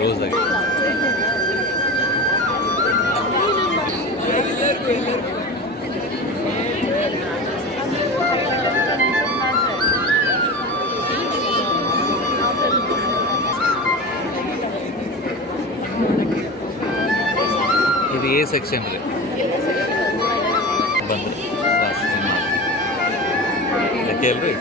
రోజు ఇది ఏ సెక్షన్ बंद बस खेल रही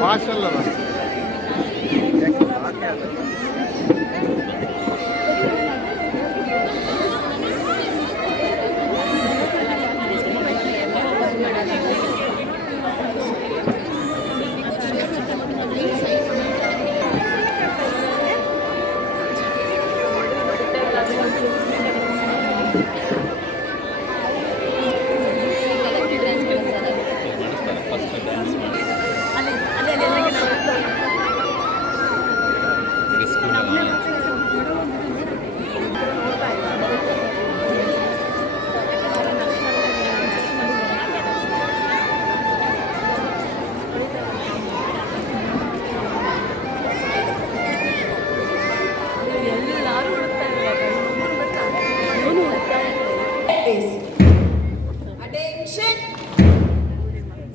माशाल्लाह Attention.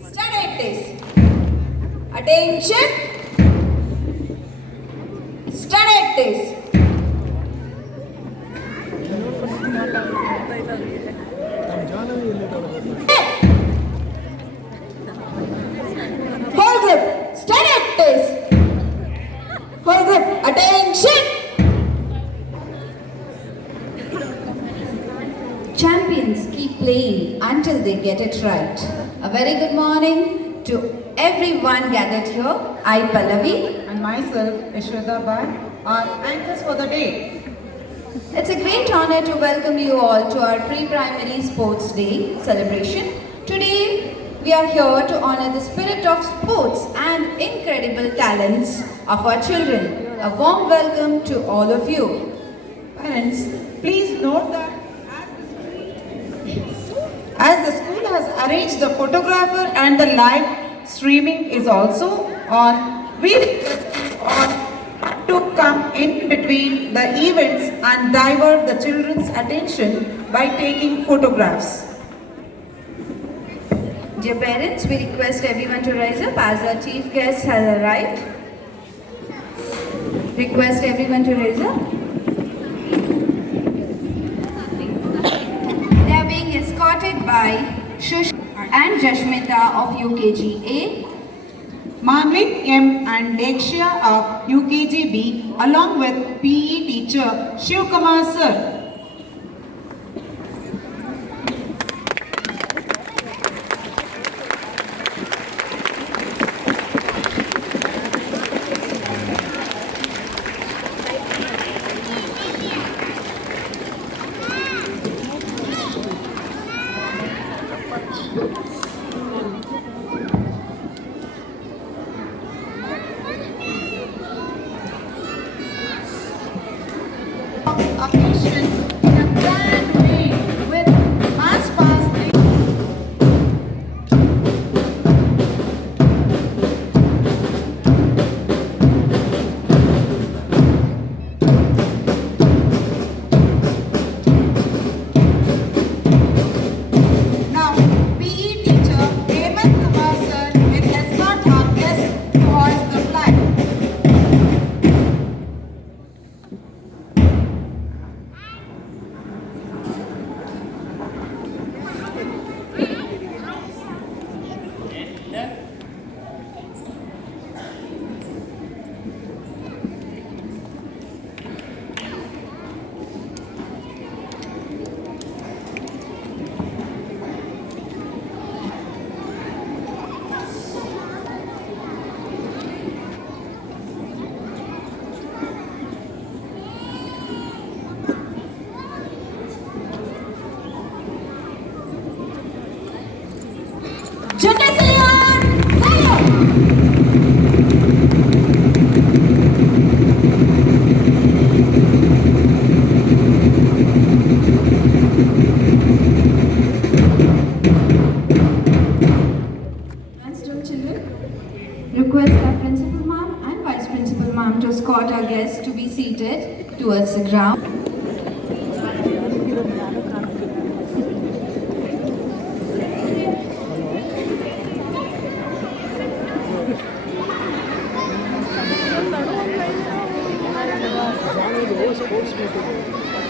Study this. Attention. Study this. Whole group. Study this. Whole group. Attention. Champions keep playing until they get it right. A very good morning to everyone gathered here. I, Pallavi, and myself, Ishweta Bai, are anchors for the day. It's a great honor to welcome you all to our pre-primary sports day celebration. Today, we are here to honor the spirit of sports and incredible talents of our children. A warm welcome to all of you. Parents, please note that as the school has arranged the photographer and the live streaming is also on, we request you all to come in between the events and divert the children's attention by taking photographs. Dear parents, we request everyone to rise up as our chief guest has arrived. Request everyone to rise up. They are being escorted by Shush and Jashmita of UKG A, Manvik M and Dekshya of UKG B along with PE teacher Shivkumar sir. Occasion Request our principal ma'am and vice principal ma'am to escort our guests to be seated towards the ground.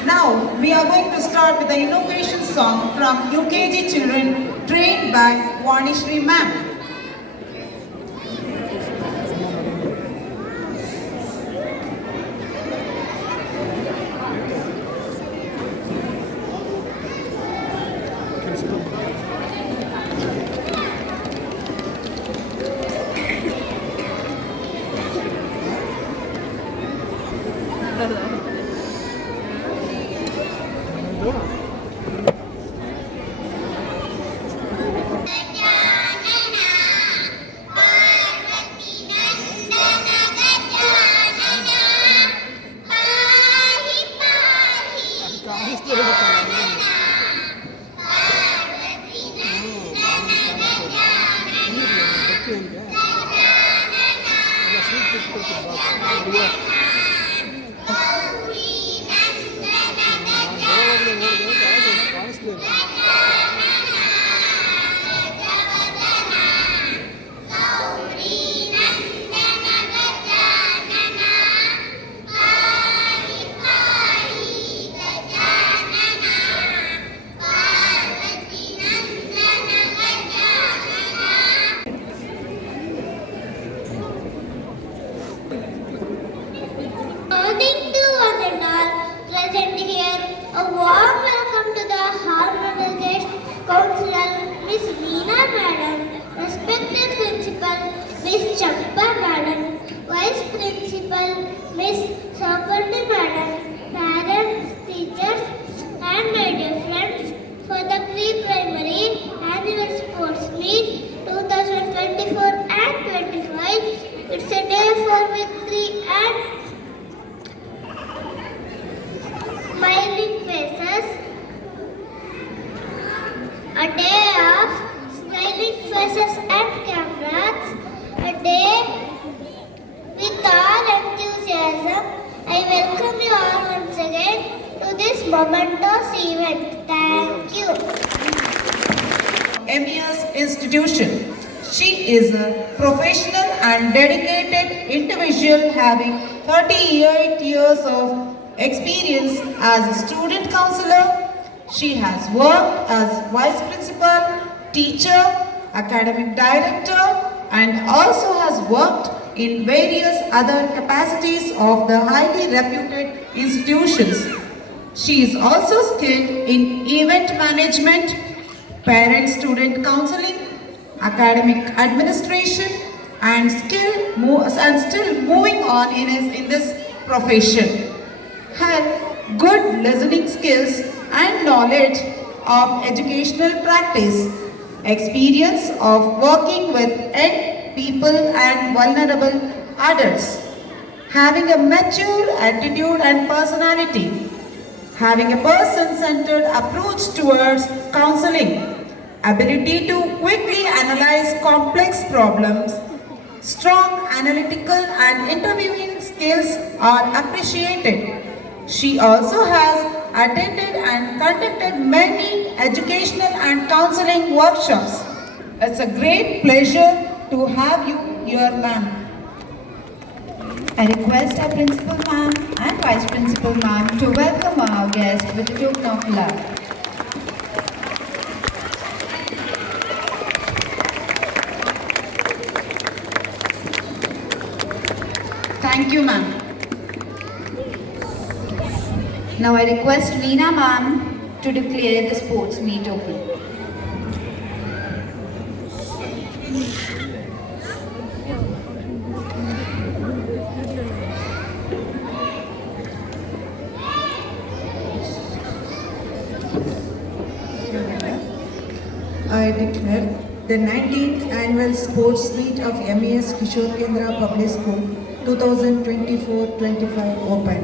Now, we are going to start with the innovation song from UKG children trained by Vanishri ma'am. Morning to one and all present here. A warm welcome to the Honorable Guest Councillor Miss Veena Madam, respected Principal Miss Champa Madam, Vice Principal Miss Sapandi Madam, parents, teachers, and my dear friends for the pre-primary annual sports meet 2024 and 25. It's a day for victory and smiling faces, a day of smiling faces and cameras, a day with all enthusiasm. I welcome you all once again to this momentous event. Thank you. MES institution. She is a professional and dedicated individual having 38 years of experience as a student counselor. She has worked as vice principal, teacher, academic director, and also has worked in various other capacities of the highly reputed institutions. She is also skilled in event management, parent-student counseling, academic administration, and still moving on in this profession. Her good listening skills and knowledge of educational practice, experience of working with young people and vulnerable adults, having a mature attitude and personality, having a person-centered approach towards counseling, ability to quickly analyze complex problems, strong analytical and interviewing skills are appreciated. She also has attended and conducted many educational and counseling workshops. It's a great pleasure to have you here, ma'am. I request our principal ma'am and vice principal ma'am to welcome our guest with a token of love. Thank you, ma'am. Now I request Veena ma'am to declare the sports meet open. I declare the 19th annual sports meet of MES Kishore Kendra Public School 2024-25 open.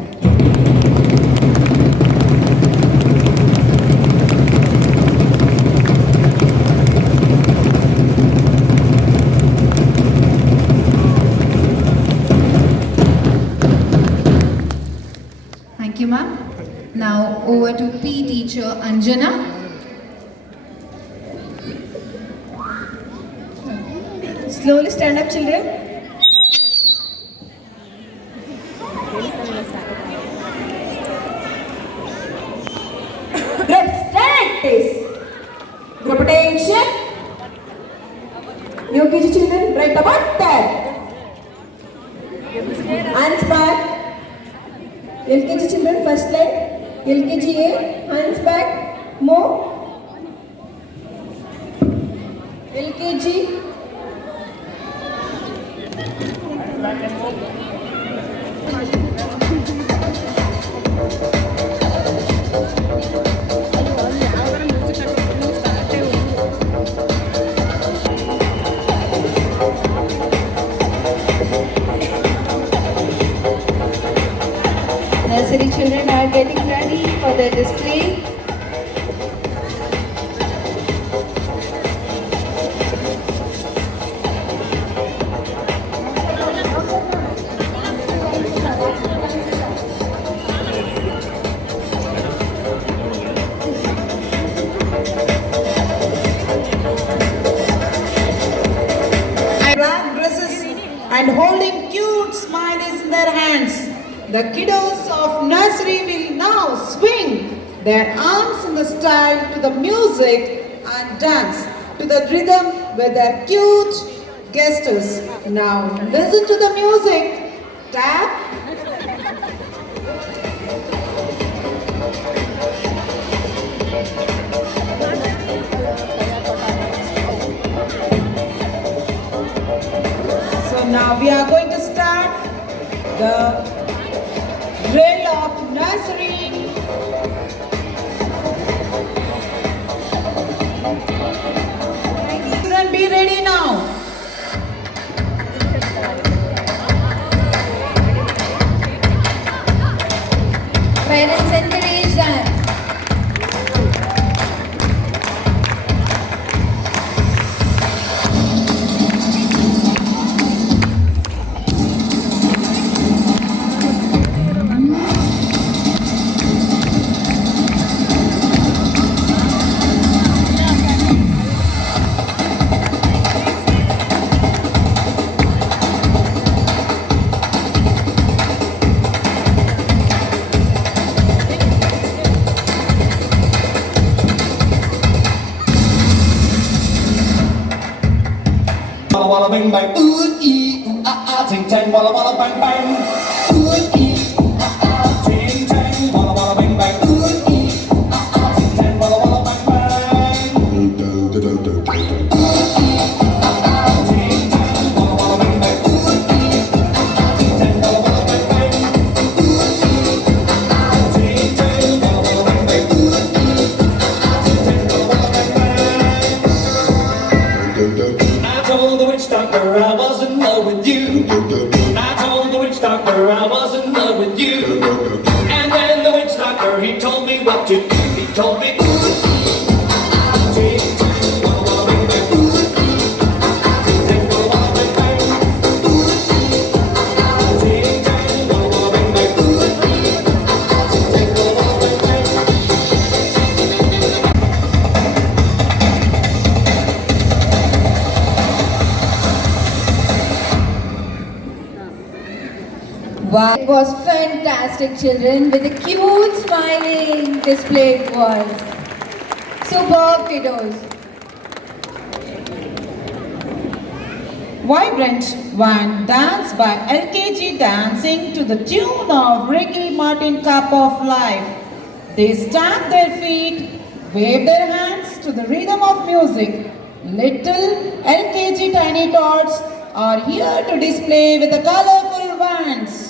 Now over to P teacher Anjana. Slowly stand up, children. Let's practice. Group attention. New KG children, right about that. Hands back. LKG children, first line. LKG A, hands back. More. LKG. Nursery children are getting ready for their display. Black dresses and holding cute smileys in their hands. The kiddos of nursery will now swing their arms in the style to the music and dance to the rhythm with their cute gestures. Now listen to the music. Tap. So now we are going to start the drill of nursery. Children, be ready now. Parents encourage them. Walla walla bang bang, ooh ee ooh ah ah, ting tang, walla walla bang bang, ooh ee ooh ah ah, ting tang, walla walla bang bang, ooh ee ooh ah ah, ting tang, walla walla bang bang. Ooh ee ooh ah ah, ting tang, walla walla bang bang, ooh ee ooh ah ah, ting tang, walla walla bang bang, ooh ee ooh ah ah, ting tang, walla walla bang bang, ooh ee ooh ah ah, ting tang, walla walla bang bang. I told the witch doctor I was in love with you. I told the witch doctor I was in love with you. And then the witch doctor, he told me what to do. He told me, Wow, it was fantastic, children, with a cute smiling display it was. Superb, kiddos. Vibrant one dance by LKG dancing to the tune of Ricky Martin Cup of Life. They stamp their feet, wave their hands to the rhythm of music. Little LKG tiny tots are here to display with the colorful bands.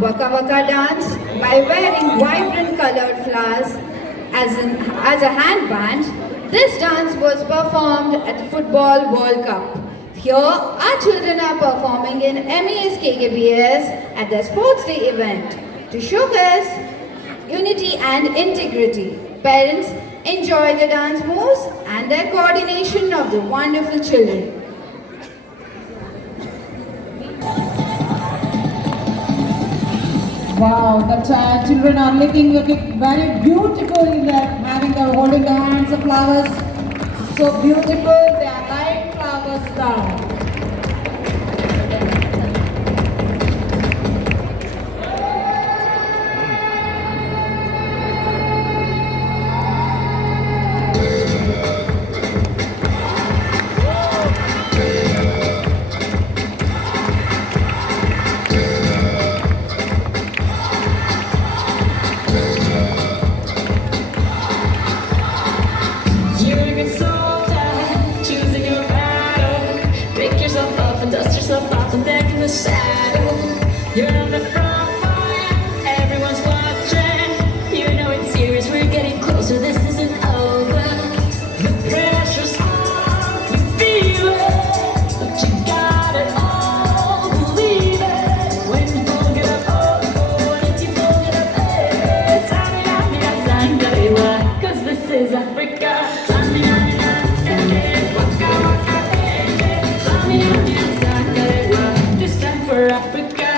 Waka Waka dance by wearing vibrant colored flowers as a handband. This dance was performed at the Football World Cup. Here, our children are performing in MES KKBS at the Sports Day event to showcase unity and integrity. Parents enjoy the dance moves and their coordination of the wonderful children. Wow, the children are looking very beautiful in their holding the hands of flowers. So beautiful, they are like flowers down. You're a good soldier, choosing your battle. Pick yourself up and dust yourself off and back in the saddle. You're on the front line, everyone's watching. You know it's serious, we're getting closer, this isn't over. The pressure's on, you feel it, but you got it all, believe it. When you fold it up, oh, and if you fold it up, hey, cause this is Africa. This time for Africa.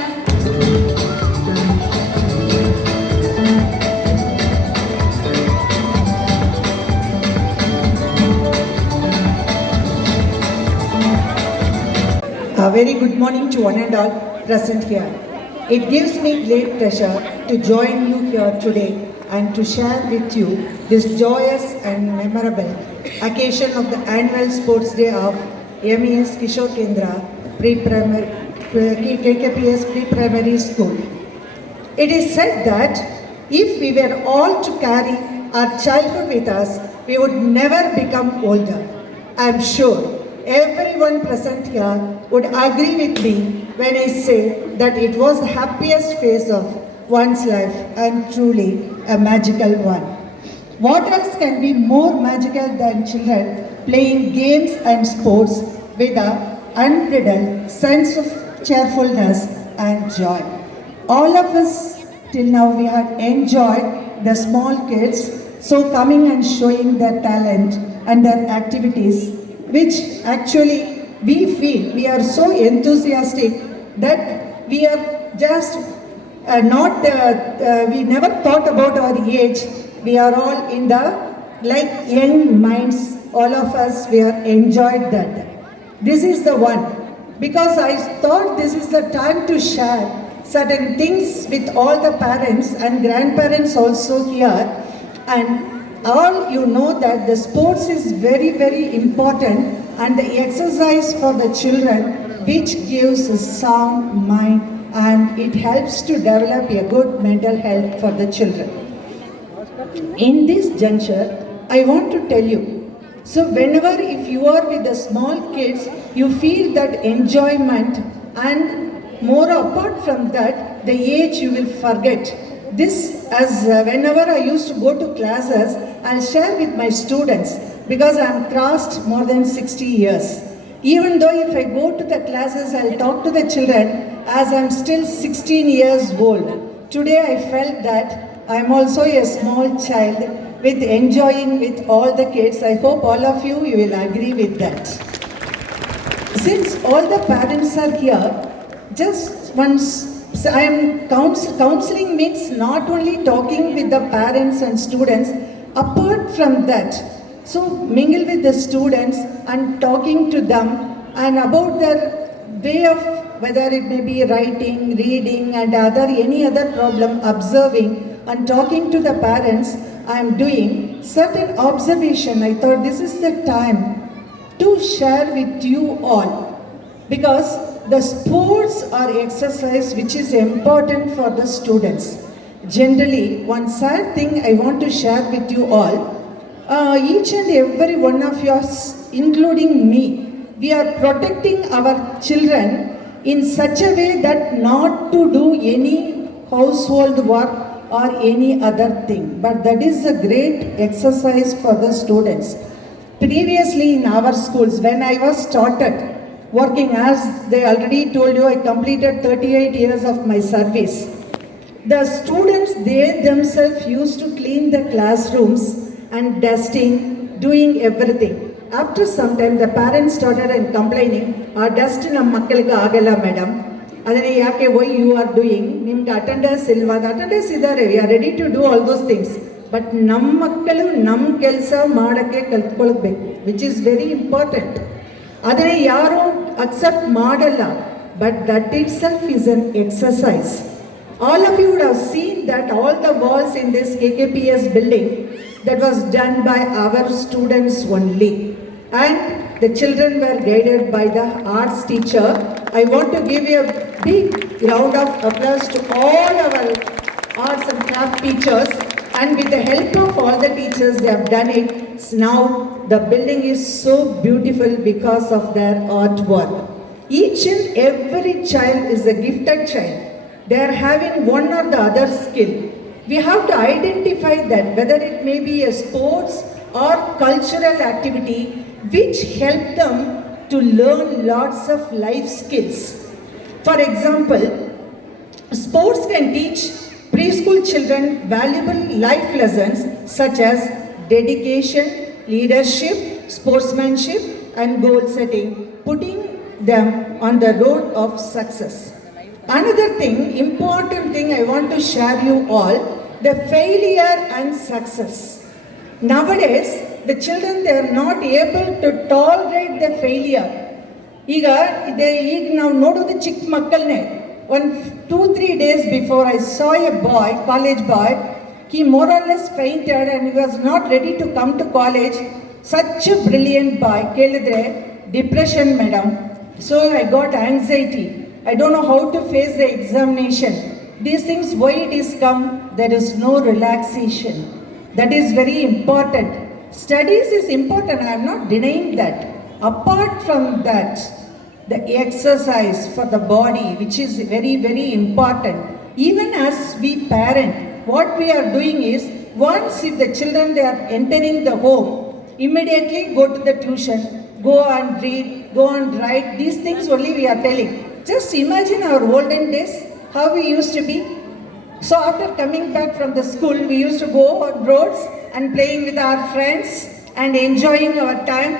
A very good morning to one and all present here. It gives me great pleasure to join you here today and to share with you this joyous and memorable occasion of the annual Sports Day of MES Kishore Kendra Pre-Primary KKPS Pre-Primary School. It is said that if we were all to carry our childhood with us, we would never become older. I am sure everyone present here would agree with me when I say that it was the happiest phase of one's life and truly a magical one. What else can be more magical than children playing games and sports with an unbridled sense of cheerfulness and joy? All of us till now we have enjoyed the small kids so coming and showing their talent and their activities, which actually we feel we are so enthusiastic that we are just we never thought about our age. We are all in the like young minds, all of us, we are enjoyed that. This is the one, because I thought this is the time to share certain things with all the parents and grandparents also here. And all you know that the sports is very, very important, and the exercise for the children which gives a sound mind and it helps to develop a good mental health for the children. In this juncture, I want to tell you, so whenever if you are with the small kids, you feel that enjoyment, and more apart from that, the age you will forget. This as whenever I used to go to classes, I'll share with my students because I'm crossed more than 60 years. Even though if I go to the classes, I'll talk to the children as I'm still 16 years old. Today I felt that I'm also a small child with enjoying with all the kids. I hope all of you will agree with that. Since all the parents are here, just once I am counseling means not only talking with the parents and students, apart from that, so mingle with the students and talking to them and about their way of whether it may be writing, reading and any other problem, observing and talking to the parents. I am doing certain observation. I thought this is the time to share with you all, because the sports are exercise which is important for the students. Generally, one sad thing I want to share with you all, each and every one of us, including me, we are protecting our children in such a way that not to do any household work or any other thing. But that is a great exercise for the students. Previously in our schools, when I was started working, as they already told you, I completed 38 years of my service. The students, they themselves used to clean the classrooms and dusting, doing everything. After some time, the parents started and complaining, our dust ನಮ್ಮ ಮಕ್ಕಳಿಗೆ ಆಗಲ್ಲ madam, ಅದನ್ನೇ ಯಾಕೆ why you are doing, ನಿಮ್ಗೆ attendance ಇಲ್ವಾ? Attendance ಇದ್ದಾರೆ, we are ready to do all those things. But ನಮ್ಮ ಮಕ್ಕಳು ನಮ್ಮ ಕೆಲಸ ಮಾಡೋಕ್ಕೆ ಕಲ್ತ್ಕೊಳ್ಬೇಕು, ವಿಚ್ ಈಸ್ ವೆರಿ ಇಂಪಾರ್ಟೆಂಟ್. ಅದನ್ನೇ ಯಾರು ಅಕ್ಸೆಪ್ಟ್ ಮಾಡಲ್ಲ, but that itself is an exercise. All of you would have seen that all the walls in this KKPS building, that was done by our students only. And the children were guided by the arts teacher. I want to give you a big round of applause to all our arts and craft teachers. And with the help of all the teachers, they have done it. Now the building is so beautiful because of their artwork. Each and every child is a gifted child. They are having one or the other skill. We have to identify that, whether it may be a sports or cultural activity, which help them to learn lots of life skills. For example, sports can teach preschool children valuable life lessons such as dedication, leadership, sportsmanship, and goal setting, putting them on the road of success. Another thing, important thing I want to share you all, the failure and success. Nowadays, the children, they are not able to tolerate the failure. ಈಗ ನಾವು ನೋಡೋದು ಚಿಕ್ಕ ಮಕ್ಕಳನ್ನೇ. 2-3 days before, I saw a boy, college boy, he more or less fainted and he was not ready to come to college. Such a brilliant boy. ಕೇಳಿದ್ರೆ depression madam. So I got anxiety. I don't know how to face the examination. These things, why it is come, there is no relaxation. That is very important. Studies is important, I am not denying that. Apart from that, the exercise for the body, which is very, very important. Even as we parent, what we are doing is, once if the children, they are entering the home, immediately go to the tuition, go and read, go and write. These things only we are telling. Just imagine our olden days, how we used to be. So after coming back from the school, we used to go on roads and playing with our friends and enjoying our time.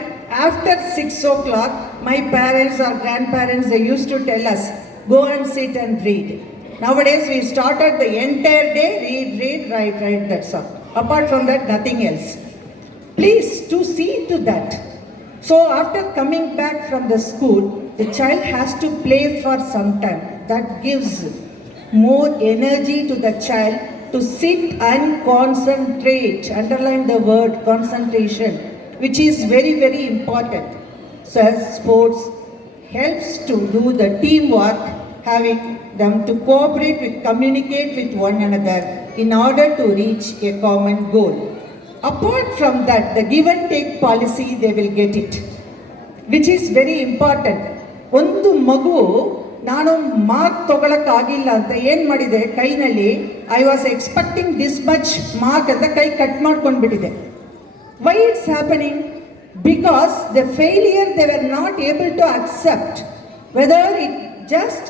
After 6 o'clock, my parents or grandparents, they used to tell us, go and sit and read. Nowadays, we started the entire day, read, write, that's all. Apart from that, nothing else. Please, to see to that. So after coming back from the school, the child has to play for some time. That gives more energy to the child to sit and concentrate. Underline the word concentration, which is very, very important. So as sports helps to do the teamwork, having them to cooperate with, communicate with one another in order to reach a common goal. Apart from that, the give and take policy, they will get it, which is very important. ಒಂದು ಮಗು ನಾನು mark ತೊಗೊಳಕ್ಕಾಗಿಲ್ಲ ಅಂತ ಏನು ಮಾಡಿದೆ, ಕೈನಲ್ಲಿ I was expecting this much mark ಅಂತ ಕೈ cut ಮಾಡ್ಕೊಂಡ್ಬಿಟ್ಟಿದೆ. Why it's happening? Because the failure they were not able to accept whether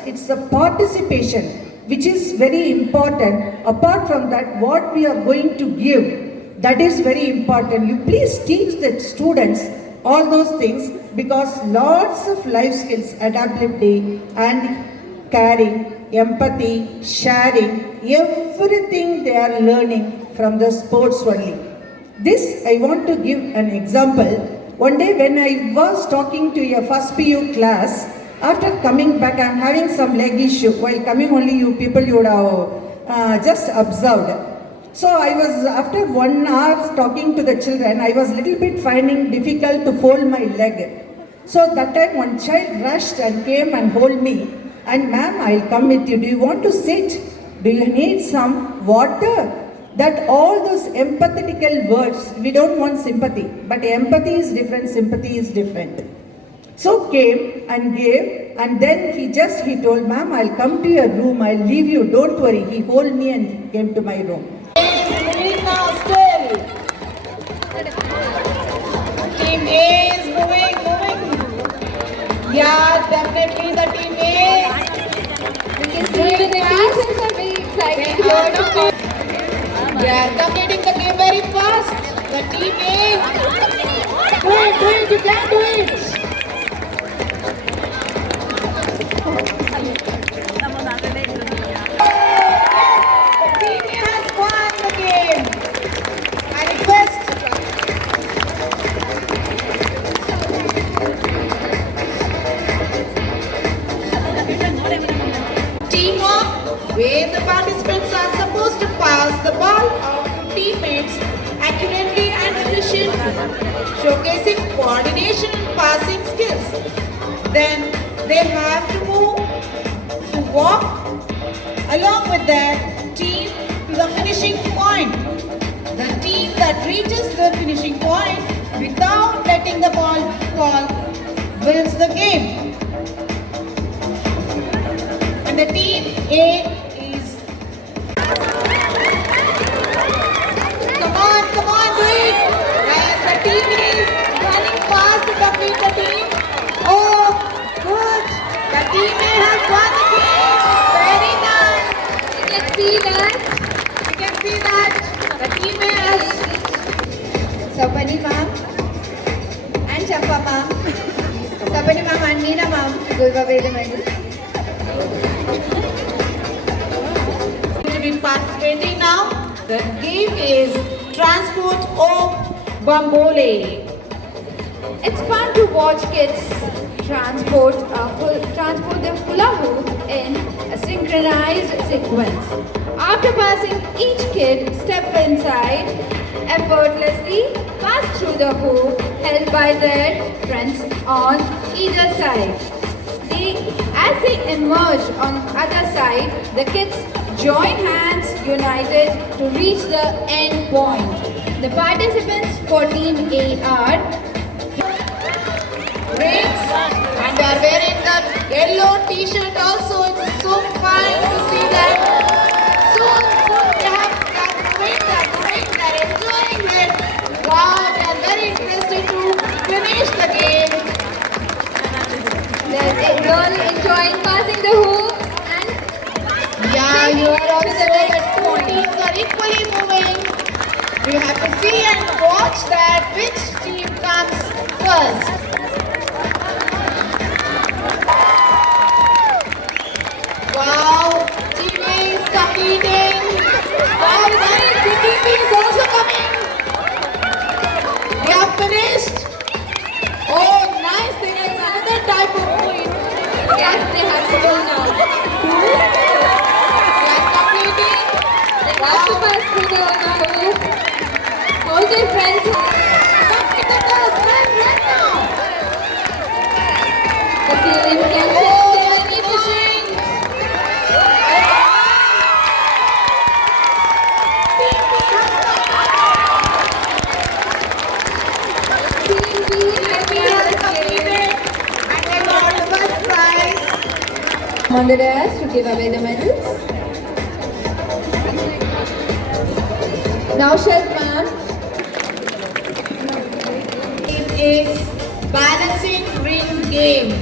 it's a participation, which is very important. Apart from that, what we are going to give, that is very important. You please teach the students all those things, because lots of life skills, adaptability and caring, empathy, sharing, everything they are learning from the sports only. This I want to give an example. One day when I was talking to a first PU class, after coming back, I am having some leg issue. While coming only, you people, you would have just observed. So I was, after 1 hour talking to the children, I was little bit finding difficult to fold my leg. So that time one child rushed and came and hold me. And ma'am, I'll come with you. Do you want to sit? Do you need some water? That all those empathetical words, we don't want sympathy. But empathy is different, sympathy is different. So came and gave And then he told, ma'am, I'll come to your room, I'll leave you, don't worry. He hold me and he came to my room. Moving now still. Team A is moving. Yeah, definitely the team A. We can see the teachers are very excited here to play. They are completing the game very fast. The team A. Do it, you can do it. The team A has won the game. I request teamwork, where the participants are supposed to pass the ball off to teammates accurately and efficiently, showcasing coordination and passing skills. Then they have to move to walk along with their team to the finishing point. The team that reaches the finishing point without letting the ball fall wins the game. And the team A is. Come on, do it! As the team is running fast to complete the team. Oh, good! The team A has won the game. Very nice. You can see that. You can see that the team A has. Sapani ma'am and Champa ma'am. Sapani ma'am and Meena ma'am give away the medal. To be participating now. The game is Transport of Bambole. It's fun to watch kids transport the hula hoop in a synchronized sequence. After passing, each kid step inside, effortlessly pass through the hoop held by their friends on either side. As they emerge on other side, the kids join hands united to reach the end point. The participants for Team A are Rings and they are wearing the yellow t-shirt also. It's so fine to see that. Soon they're enjoying it. Wow, they are very interested to finish the game. they're really enjoying passing the hoop and Yeah, you are also to the next the two point. teams are equally moving. We have to see and watch that which team comes first. Wow, team A is completing. Wow, nice. The team B is also coming. We have finished. Oh, nice. There is another type of point. yes, they have to go now. We are completing. They have to pass through the hoop. All their friends Complete the task. Run now. the team can Oh, they are finishing. Team B has We have completed and they got the first prize. on the dais to give away the medals. Now, Chef ma'am, It is balancing ring game.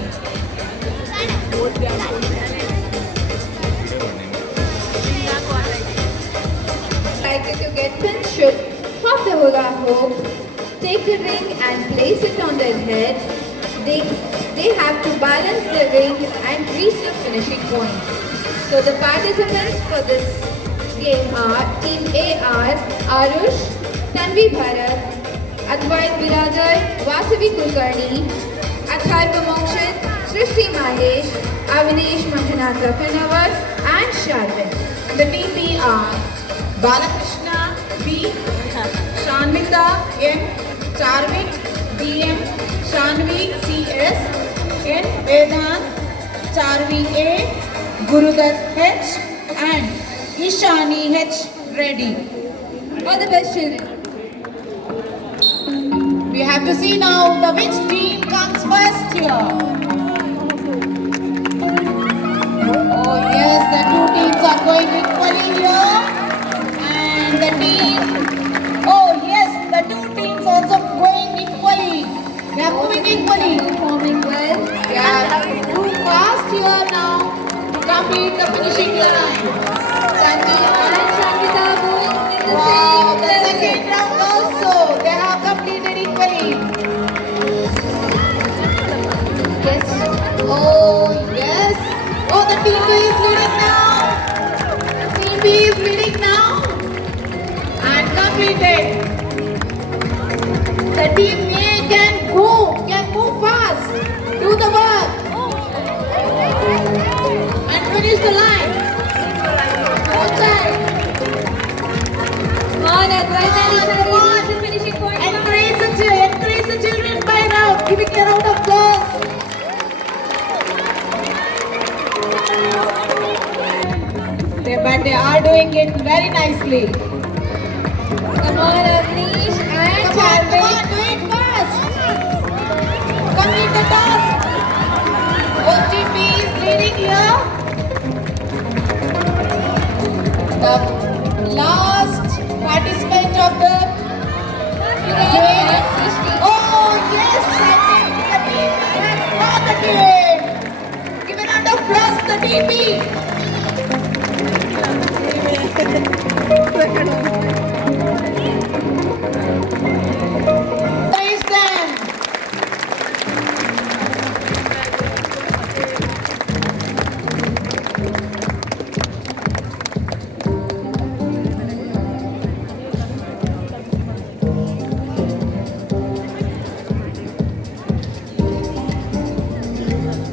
like you to get pins should hop the hula hoop, take the ring and place it on their head. They have to balance the ring and reach the finishing point. So the participants for this game are Team A are Arush, Tanvi Bharat, Advait Biradar, Vasavi Kulkarni, Athar Pamokshit, Srishti Mahesh, Avinash Manjanath Rafinawar and Sharvin. The team B are Balakrishna B, Shanmita M, Charvik DM, Shanvi CS, N Vedant, Charvi A, Gurudat H and Ishani H Reddy. All the best, children. We have to see now the which team comes first here. the two teams are going equally here. And the team, oh yes, the two teams also going equally. They are moving equally. Performing well. They are too fast here now to complete the finishing line. Sandeep and Shankita going in the Wow, same the level. second round also, they have completed equally. Yes. Oh, yes. Oh, the team B is leading now. Team B is leading now. And completed. The team A can move fast. Do the work. And finish the line. Outside. Come on, Advaita and Isha Come on. reach the finishing point. Encourage the children by now. Giving a round of applause. But they are doing it very nicely. Come on, Avnish and Come on, Charvik. do it fast. Complete the task. OGP is leading here. The last participant of the game. Oh yes, I think the team has won the game. Give a round of applause to the team B. Praise them.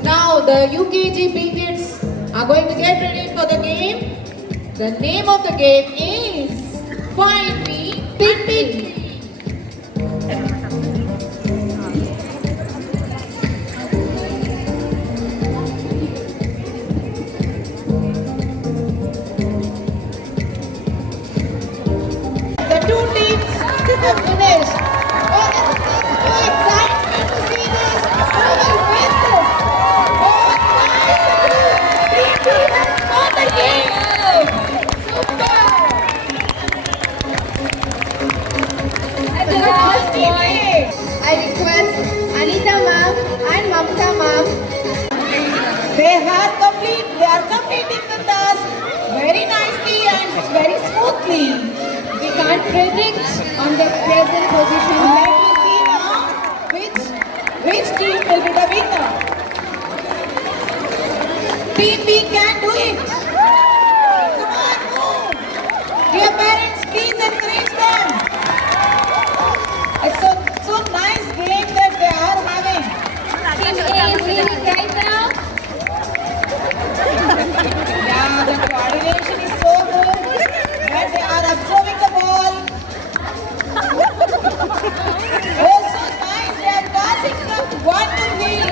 Now the UKG B kids are going to get ready for the game. The name of the game is Find Me Big Big. The two teams have finished. Oh, this is so exciting to see this. Who will win this? Oh, nice! Team B has won the game. Super! At the last point, I request Anita ma'am and Mamta ma'am. They are completing the task very nicely and very smoothly. We can't predict on the present position. Let me see now which team will be the winner. Team B can do it. Come on, move. Dear parents, please encourage them. It's so nice game that they are having. Team A is leading right now. Yeah, the coordination is so good that they are absorbing the ball. Oh, so nice. They are passing from one to three.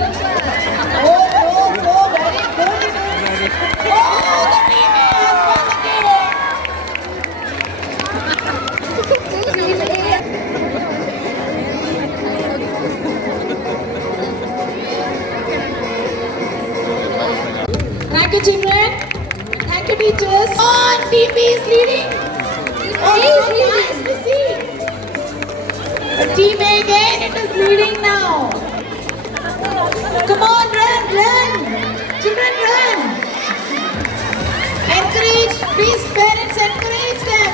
Oh, very good. Oh, the team A has won the game. Thank you, children. Thank you, teachers. On, team B is leading. Oh, so nice to see. The team A again, it is leading now. Come on, run. Children, run. Encourage, please, parents, encourage them.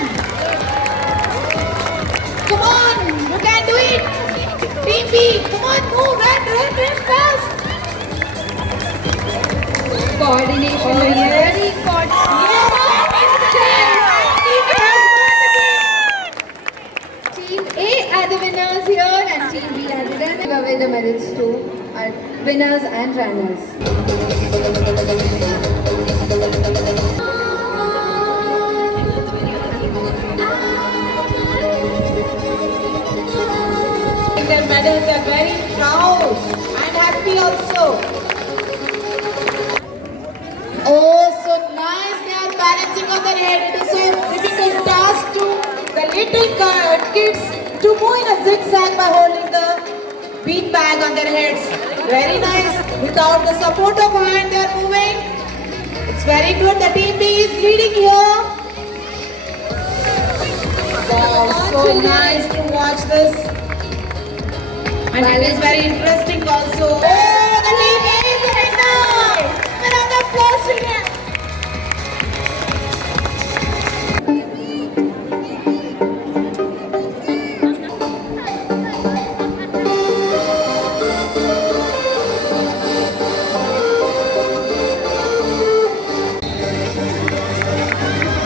Come on, you can do it. Team B, come on, move, run fast. Coordination Oh, is yes. very important. Yes, Team A are the winners here and Team B are the runners. Give away the medals to our winners and runners. their medals, they are very proud and happy also. Oh, so nice. They are balancing on their head. It is so difficult task to the little kids to move in a zigzag by holding the bean bag on their heads. Very nice. Without the support of hand, they are moving. It's very good. The team B is leading here. Wow, so nice to watch this. And it is very interesting also. Oh, the team A is the winner. Round of applause to them.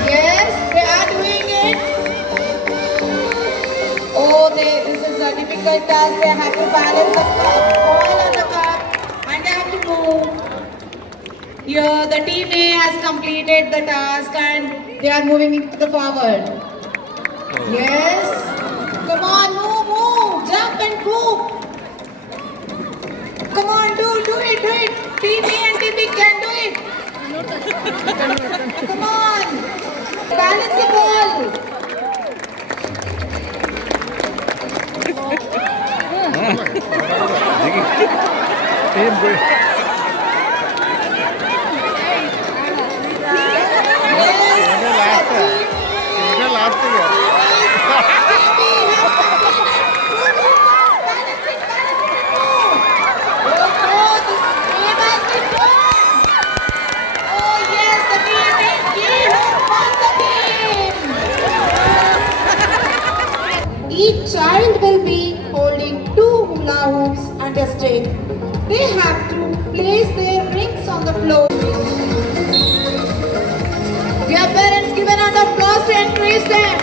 Yes, they are doing it. Oh, this is a difficult task. They have to balance the cup, all on the cup, and they have to move. Here, the team A has completed the task and they are moving into the forward. Yes. Come on, move, jump and move. Come on, do it. Team A and Team B can do it. Come on, balance the ball. Each child will be holding 2 hula hoops and a stick. They have to place their rings on the floor. Dear parents, give a round of applause to encourage them.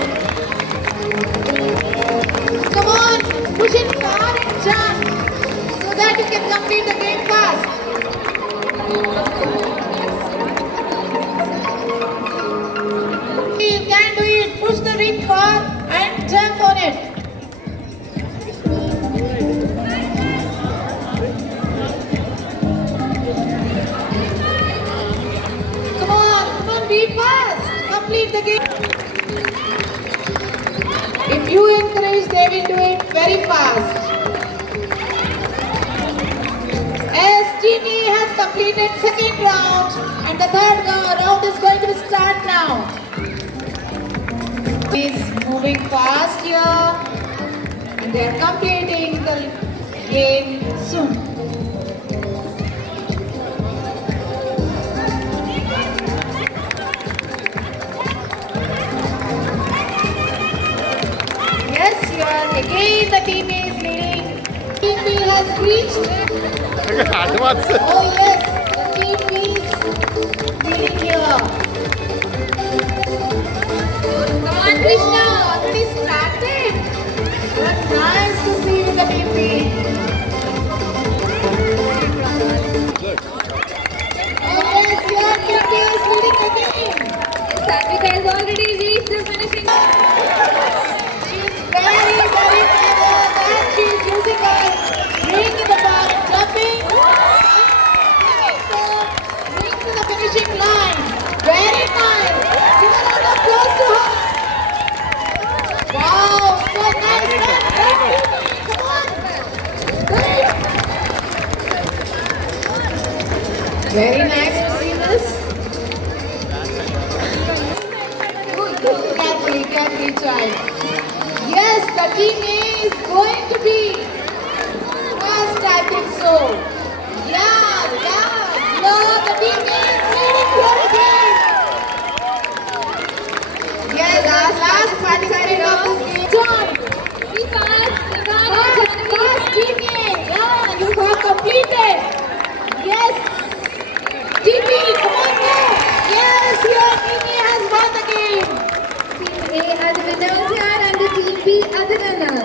Come on, push it far and jump so that you can complete the game fast. You can do it. Push the ring far and jump on it. Come on, be fast. Complete the game. If you encourage, they will do it very fast. As Team E has completed second round and the third round is going to start now. Is moving fast here and they are completing the game soon. Yes, here again the team is leading. Team B has reached. Oh yes, the team B is leading here. Come on, Krishna, already started. But nice to see you in the team B. Oh yes, your team B is leading the game. Satvika has already reached the finishing line. She is very clever and she is using her ring in the ball and jumping and bringing the ring to the finishing line. Very nice. Give a round of applause to her. Wow, so nice. Come on. Good. Very nice to see this. Carefully, child. Yes, the team A is going to be fast, I think so. Yeah, the team A is leading here again. Yes, last participant of this game. John, Be fast, fast team A. Yeah, you have completed. Yes. Team B, come on now. Yes, your team A has won the game. Team A are the winners here and the Team B are the runners.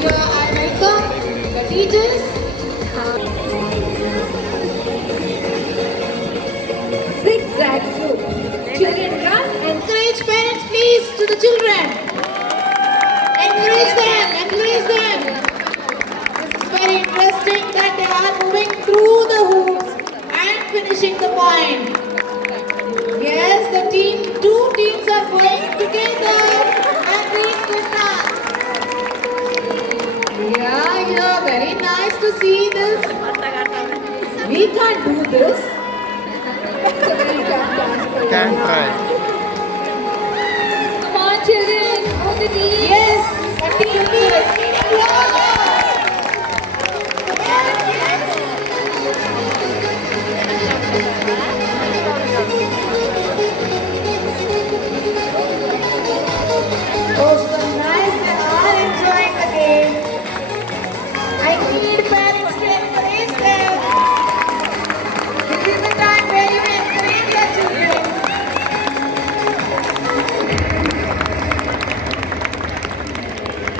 Here I welcome the teachers. Zigzag through. Children run and Encourage parents please to the children. Encourage them. This is very interesting that they are moving through the hoops and finishing the point. Yes, two teams are going together and doing good task. Yeah, very nice to see this. we can't do this. Can try. Come on, children. On the knees. Yes, the team is leading you all. Oh, so nice. They are enjoying the game. I need parents to encourage them. This is the time where you encourage your children.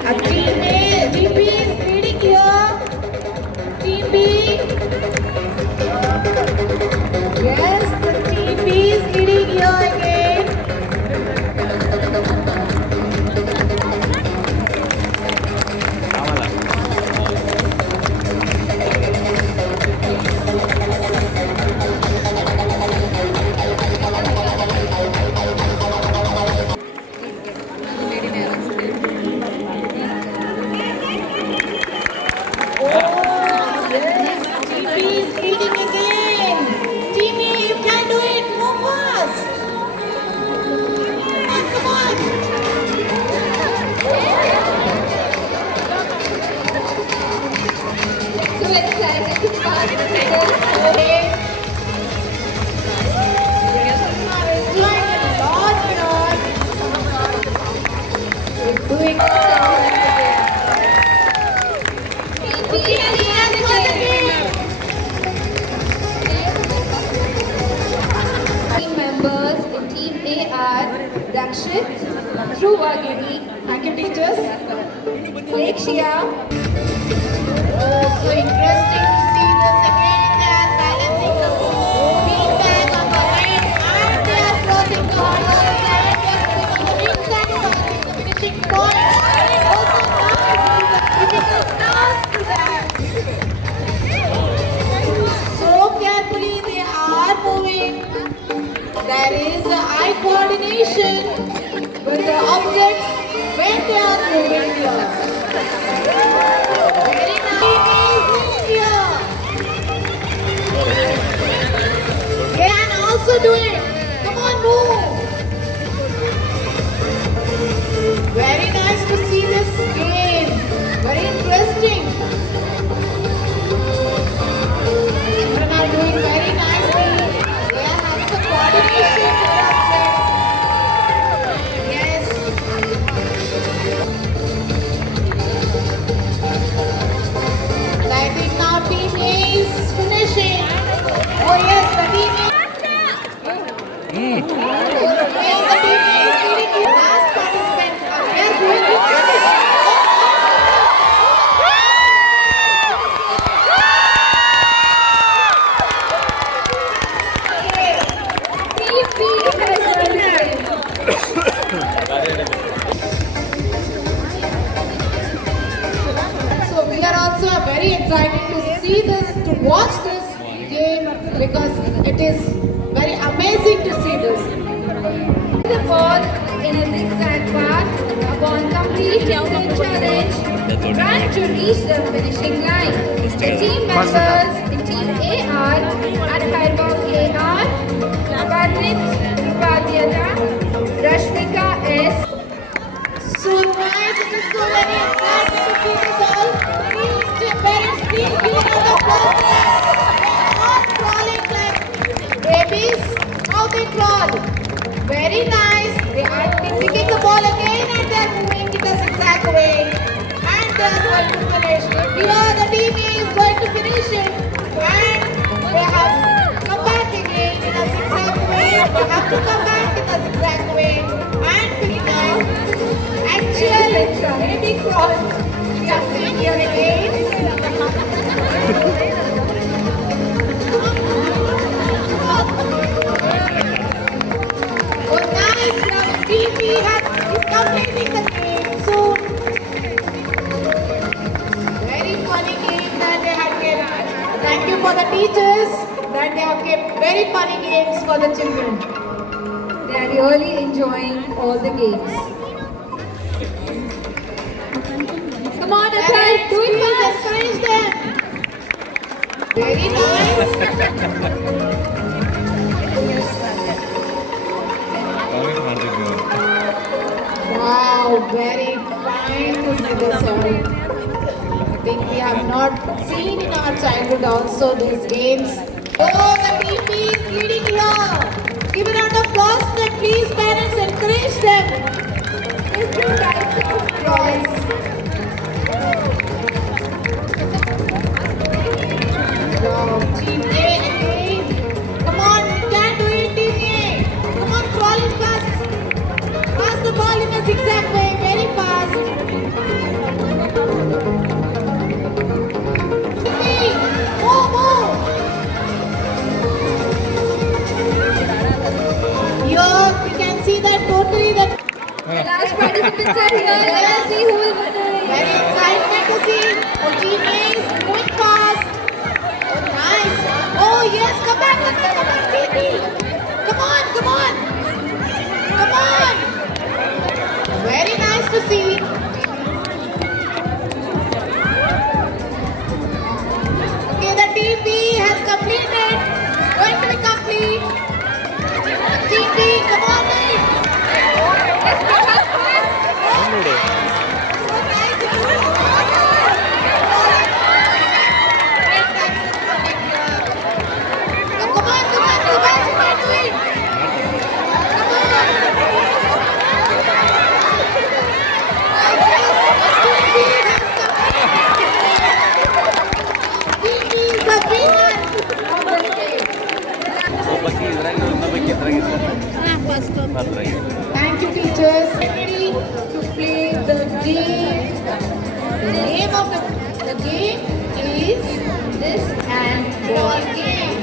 A team B is leading here. Team B. Yes, the team B is leading here again. Team B is leading again. Team A, you can do it. Move fast. Come on. So excited to participate. Okay. Are enjoying it a lot. We're doing Team members in Team A are Rakshit, Dhruvagiri, Thank you, teachers. Lakshya, So interesting to see this again. They are balancing the feedback on the right and they are crossing the hurdles and they are putting inside the finishing point. Also nice. It is a difficult task to them. So carefully they are moving. There is eye coordination with the objects when they are moving here. Very nice here. They can also do it. Come on, move. Very nice to see this game. Very interesting. Children are doing very nicely. They are having a coordination with objects. Yes. And I think now team A is finishing. Oh yes, the team A. Oh, the team A is leading the last participant. They are doing it. Team B has won the game. So we are also very excited to see this, to watch this game because it is very amazing to see this. The ball in a zigzag path upon completing the challenge, run to reach the finishing line. The team members in Team A are Adhairva KR, Karnit Upadhyaya, Rashmika S. So nice, it is so very exciting to see this all. Please, parents, please give another applause. They are not crawling like babies. Now they crawl. Very nice. They are picking the ball again and they are moving in a zigzag way. And they are going to finish. Here the team A is going to finish it. And they have come back again in a zigzag way. They have to come back in a zigzag way. And finish out. Actual baby crawl. We are seeing here again. Oh nice, now TV is completing the game soon. Very funny game that they have given. Thank you for the teachers that they have kept very funny games for the children. They are really enjoying all the games. Come on, Atal, do it Please fast. encourage them. Very nice. Comment ಮಾಡ್ತಿದ್ವಿ Wow, very fine to see this all. I think we have not seen in our childhood also these games. Oh, the team is leading here. Give a round of applause to them, please, parents, encourage them. Yes. So, team A again. Come on, you can do it, team A. Come on, crawl in fast. Pass the ball in a zigzag way, very fast. Move, move. Here we can see that totally that Last participants are here. Let's see who will win. very excitement to see. Oh, team A is moving fast. Oh, nice. Oh, yes, come back, baby. Come on, come on. Come on. Very nice to see. Okay, the team B has completed. It's going to be complete. Team B, come on, team. ಒಬ್ಬಕ್ಕೆ ಇದ್ರಾಗ ಇನ್ನೊಬ್ಬಕ್ಕೆ ಇದ್ರಾಗ Thank you, teachers. Ready to play the game. The name of the game is this and ball game.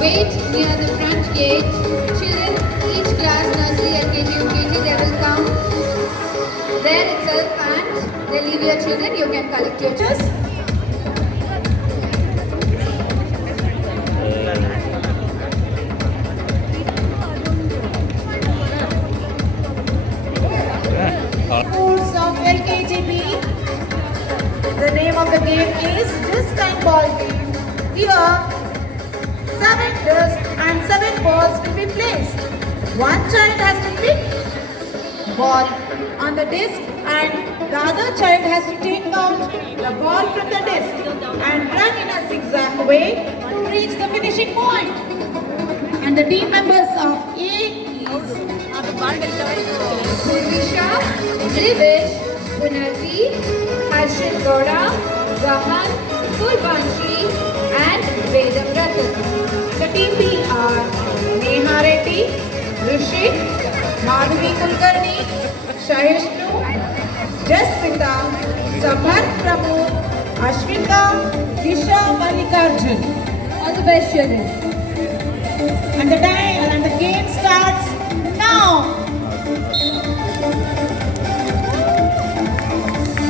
Wait near the front gate. Children, each class, nursery, LKG, UKG, they will come there itself and they leave your children. You can collect your children. Schools of LKGB. The name of the game is disc and ball game. Here, 7 discs and 7 balls will be placed. One child has to pick ball on the disc and the other child has to take out the ball from the disc and run in a zigzag way to reach the finishing point. And the team members of A is Purvisha, Divish, Punati, Harshit Gowda, Gahan, Purvanshi and Vedam Ratan. the team B are Neha Reddy, Rishik, Madhavi Kulkarni, Shahishnu, Jasmita, Samarth Pramod, Ashwika, Disha Mallikarjun. All the best, children. And the time and the game starts now.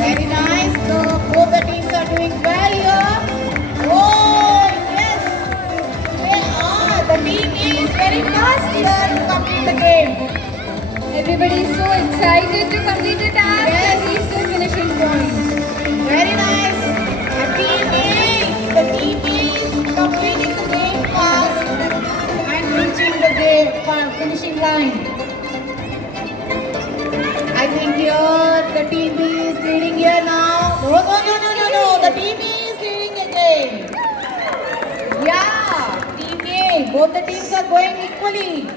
Very nice. So both the teams are doing well here. Oh yes, they are. The team A is very fast here to complete the game. Everybody is so excited to complete the task Yes. and reach the finishing point. Very nice. The team A is completing the game fast and reaching the game finishing line. I think here the team B is leading here now. No. The team A is leading again. Yeah, team A. Both the teams are going equally.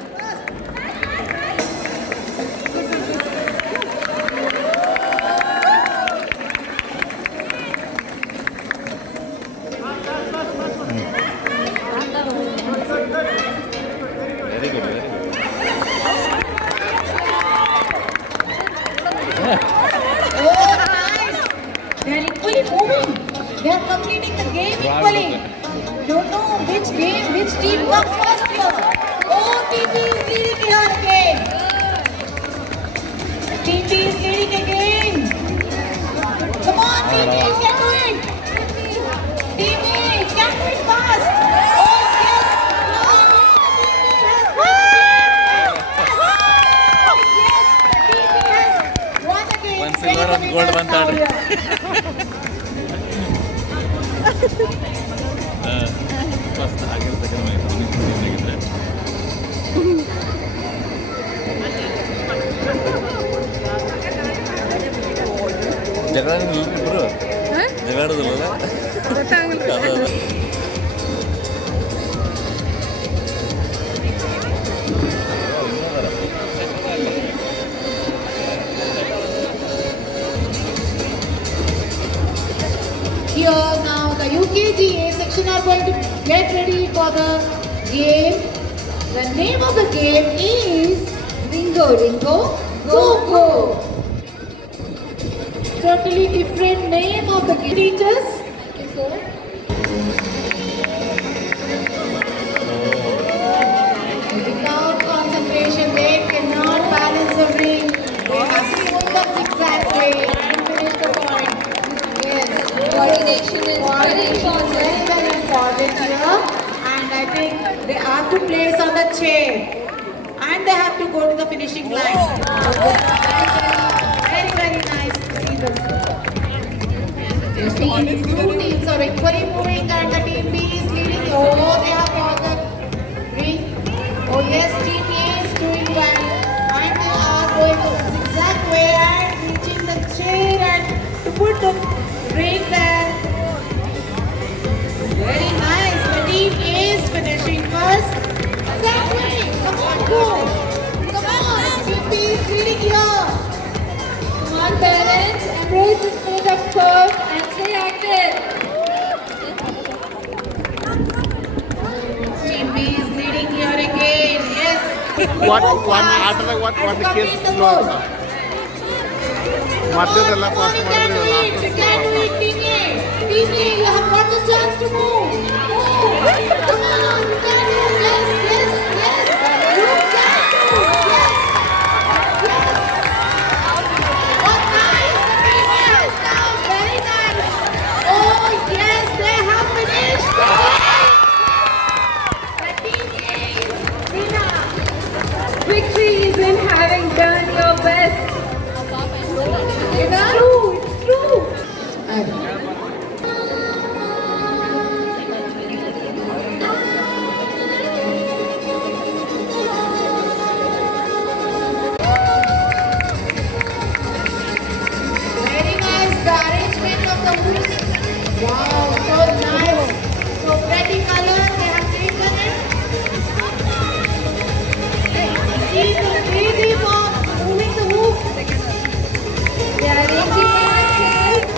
Very good very good Oh, nice. They are equally moving. They are completing the game equally. Don't know which team comes first here. Oh, team B is leading here again. Team B is leading again. Come on, team B, you can do it. Team A, you can do it fast. Oh, yes. Oh, yes, the team B has won the game. Silver ಒಂದು gold ಬಂತಾಡ್ರಿ first ಆಗಿರ್ತಕ್ಕಂಥ ಜಗಳ ಇಬ್ರು ಜಗಾಡೋದಿಲ್ಲ Here now the UKG A section are going to get ready for the game. The name of the game is Ringo Ringo Go Go. Totally different name of the game. Teachers. Without concentration, they cannot balance the ring. They have to put the zigzag way and finish the point. Yes, Coordination is very important. very important here. And I think they have to place on the chair. And they have to go to the finishing line. Very, very nice to see them. Two teams are equally moving and the team B is leading. Oh, they have got the ring. Oh yes, team A is doing well. And they are going the zigzag way and reaching the chair and to put the ring there. Very nice. The team A is finishing first. That way. Come on, go. Come on. Team B is leading here. Come on, parents, embrace the spirit of sport and stay active. Team B is leading here again. Yes. one case slow ಅಂತ ಮಧ್ಯದೆಲ್ಲ pass ಮಾಡಿದ್ರೆ last You can do it, Team A. Team A, you have got the chance to move. Come on, you can do it. Yes, yes, yes. You can do it. Yes. Yes. What nice. The team A is down. Very nice. Oh, yes, they have finished. The team A is winner. Victory is in having done your best. It's true. It's true. Very nice, the arrangement of the hoops. Wow, so nice. So pretty color they have taken it. See the crazy ball moving the hoop. They are arranging themselves.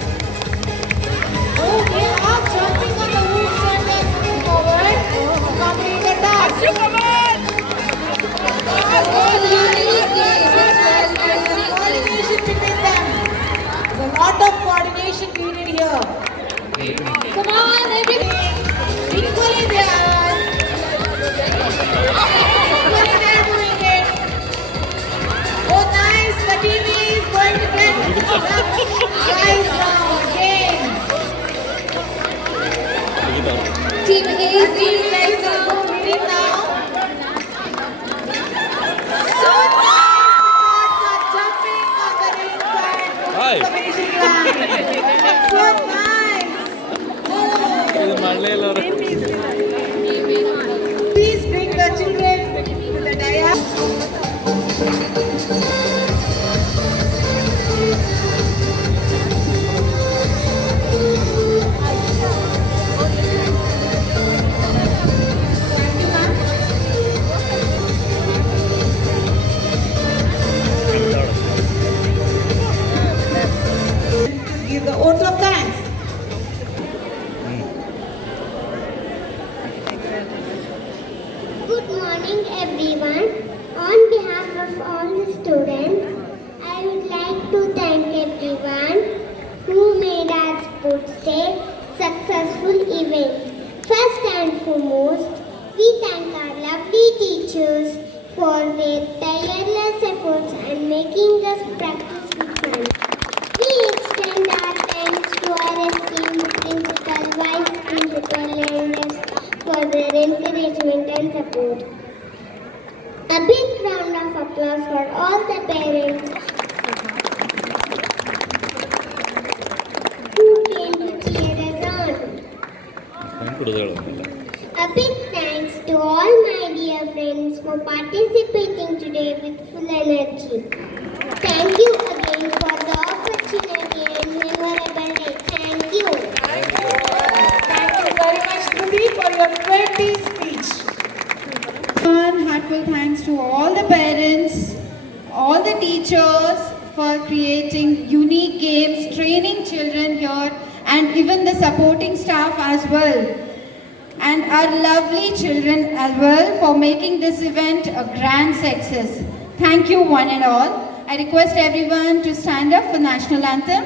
Oh, they are jumping on the hoops and they are moving forward to complete the task. Coordination between them. There's a lot of coordination needed here. Come on, everybody. Equally they are. Equally they are doing it. Oh nice, the team is going to get the prize now again. Team A is Team leading A right is now. leading now. So nice, the cards are jumping on the ring side. Hi. The finishing line. So nice. ಇದು ಮಾಡಲೇ ಇಲ್ಲ ಅವರು Please bring the children to the dais. Thank you, ma'am. Give the oath of thanks. Good morning, everyone. On behalf of all the students, I would like to thank everyone who made our sports day successful event. First and foremost, we thank our lovely teachers for their tireless efforts and making us practice with fun. We extend our thanks to our esteemed principal, vice principal, and for their encouragement and support. A big round of applause for all the parents ಕುಡಿದೋಳಲ್ಲ. A big thanks to all my dear friends for participating today with full energy. Thank you again for the opportunity and memorable day. Thank you. Thank you very much, Shruti, for your 20 speech. One heartfelt thanks to all the parents, all the teachers for creating unique games, training children here, and even the supporting staff as well. And our lovely children as well for making this event a grand success. Thank you one and all. I request everyone to stand up for National Anthem.